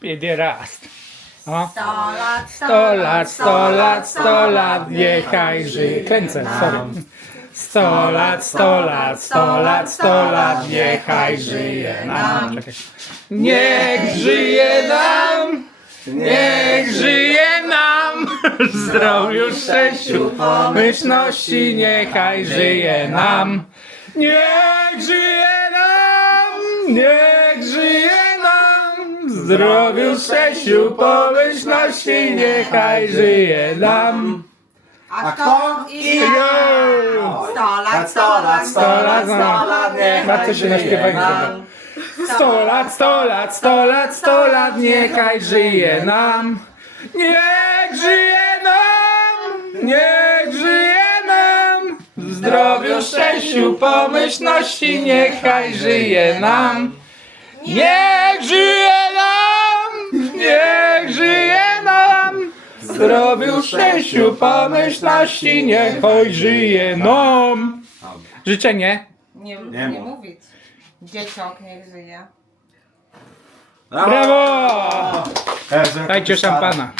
Piederast. O. Sto lat, Sto lat, sto lat, sto lat, niechaj żyje. Kręcę, sorry. Sto lat, sto lat, sto lat, sto lat, niechaj żyje nam. Czekaj. Niech żyje nam, niech żyje nam. Zdrowiu, szczęściu, pomyślności, niechaj żyje nam. Niech żyje niech żyje nam. Zdrowiu, szczęściu, pomyślności, niechaj żyje nam. A kto i ja? Sto lat, sto lat, sto lat, sto lat, Matko się naśpiewaj nam. Sto lat, sto lat, sto lat, sto lat, niechaj żyje nam. Niech żyje nam, niech żyje nam. W zdrowiu, szczęściu, pomyślności, niechaj żyje nam. Niech żyje nam, niech żyje nam. W zdrowiu, szczęściu, pomyślności, niechaj żyje nam. Życzenie. Nie, Nie nie mów. mówić. Dzieciok niech żyje. Brawo! Dajcie szampana.